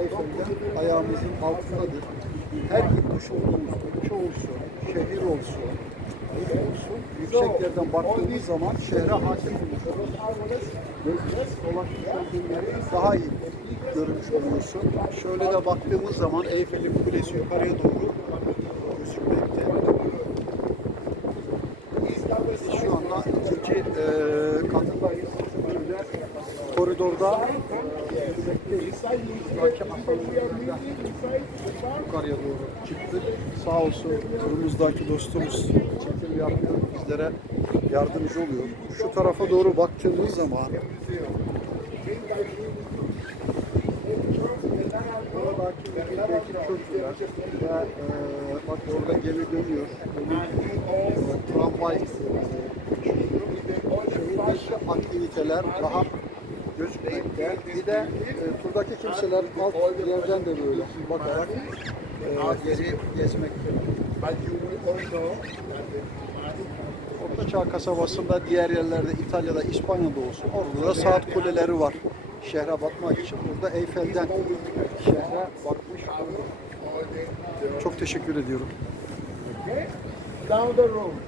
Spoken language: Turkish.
Eyfel'den ayağımızın altındadır. Her gitmiş olduğumuz ülke olsun, şehir olsun, il olsun, yüksek yerden baktığımız zaman şehre hakim oluruz. Dolaşırken günleri daha iyi görmüş oluyorsun. Şöyle de baktığımız zaman Eyfel'in kulesi yukarıya doğru gözükmekte. Biz şu anda ikinci e, katındayız. Koridorda. Buradaki asansörlerden yukarıya doğru çıktık. Sağ olsun turumuzdaki dostumuz çekim yapıyor. Bizlere yardımcı oluyor. Şu tarafa doğru baktığımız zaman e, bak orada gemi dönüyor. E, tramvay e, şehirdeki aktiviteler daha gözükmekte. Bir de e, turdaki kimseler alt yerden de böyle bakarak e, gezi gezmekte. Ortaçağ kasabasında diğer yerlerde İtalya'da, İspanya'da olsun. Orada da saat kuleleri var. Şehre bakmak için. Burada Eyfel'den şehre bakmış. Çok teşekkür ediyorum. Down the road.